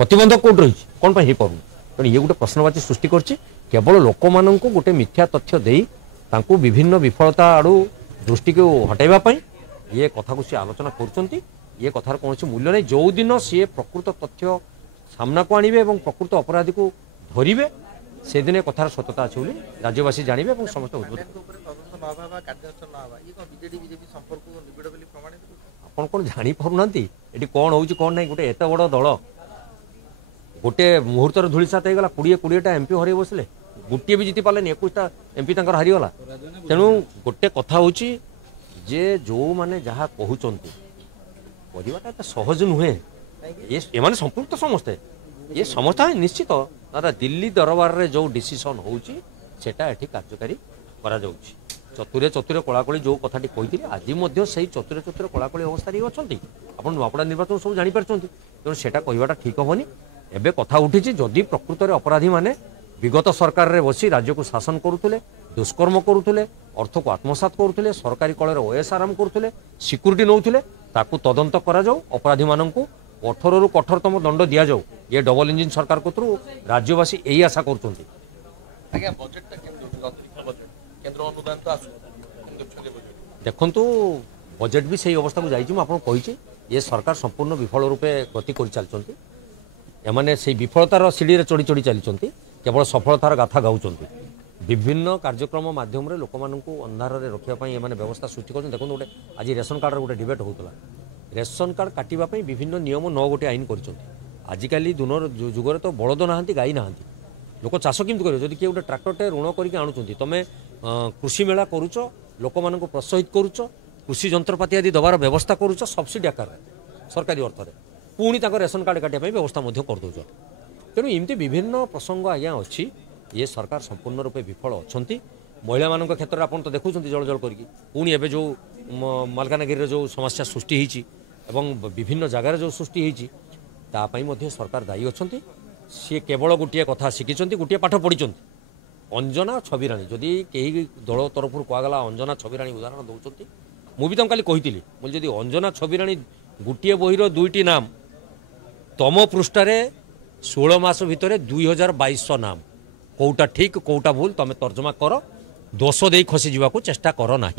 प्रतिबंधक कौट रही कौन हो पार तेणु ये गोटे प्रश्नवाची सृष्टि केवल लोक मान गोटे मिथ्या तथ्य दे विभिन्न विफलता आड़ू दृष्टि को हटाइवाई ये कथा को सी आलोचना कर कथार कौन मूल्य नहीं जो दिन सी प्रकृत तथ्य सामना को आणवे और प्रकृत अपराधी को धरवे से दिन कथार सत्यता अच्छे बोली राज्यवासी जानवे समस्त आप कौन जापार ये कौन हो कौन ना गोटे एत बड़ दल गोटे मुहूर्तर धूलिसात होगा 20-20टा एमपी हर बसले गोटे भी जीति पारे 21टा एमपी हारीगला तेणु गोटे कथा हूँ जे जो मैंने जहाँ कहते करवाटा सहज नुहे ये संपुक्त समस्ते ये समस्या निश्चित दादा दिल्ली दरबार रे जो डिसीजन होची सेटा एठी कार्यकारी करा जाउची चतुरे चतुरे कलाकली जो कथाटी कही आज से चतुरे चतुरे कलाकली अवस्था अच्छा आप नुआपड़ा निर्वाचन सब जापर तेणु से कहवाटा ठीक हेनी एवं कथा उठी जदि प्रकृत में अपराधी माने विगत सरकार रे बसी राज्य को शासन करुले दुष्कर्म करुले अर्थ को आत्मसात करुले सरकारी कल ओएसआरएम करुले सिक्यूरीटी नौले ताकू तदंत करा जाऊ अपराधी मानक कठोर रु कठोरतम दंड दि जाऊ ये डबल इंजिन सरकार को राज्यवासी यही आशा कर देखु बजेट भी सही अवस्था को जाइए ये सरकार संपूर्ण विफल रूपे गति कर चलती एमाने से विफलतार सीढ़ी चढ़ी चढ़ी चली केवल सफलतार गाथा गाँव विभिन्न कार्यक्रम माध्यम लोक अंधार रखापी एम व्यवस्था सृष्टि कर देखो गोटे आज रेशन कार्ड गोटे डिबेट होता रेशन कार्ड काटापी विभिन्न नियम 9 गोटे आईन कर आजिकल जुगर तो बलद ना गाई ना लोक चाष केमती कर किए गोटे ट्राक्टरटे ऋण करके आणुंट तुम कृषि मेला करुच लोक मान प्रोत्साहित करुच कृषि जंत्रपाति आदि दबार व्यवस्था करुच सब्सिडी आकार सरकारी अर्थ में पुणी रेशन कार्ड काटापी व्यवस्था कर तेणु एमती विभिन्न प्रसंग आज्ञा अच्छी ये सरकार संपूर्ण रूपे विफल अच्छा महिला मान क्षेत्र में आप तो देखुं जल जल करके पुणी एवं जो मालकानगिरी जो समस्या सृष्टि होती विभिन्न जगार जो सृष्टि होती सरकार दायी अच्छा सी केवल गोटे कथा शिखी गोटे पाठ पढ़ी अंजना छविराणी जदि कहीं दल तरफ कहगला अंजना छविराणी उदाहरण दौरान मुझे काली कही मुझे अंजना छविराणी गोटे बहीर 2टी नाम तम पृष्ठारे 16 मास भितर 2200 नाम कौटा ठीक कौटा भूल तमें तर्जमा कर दोष दे खसी जावाक चेष्टा कर ना।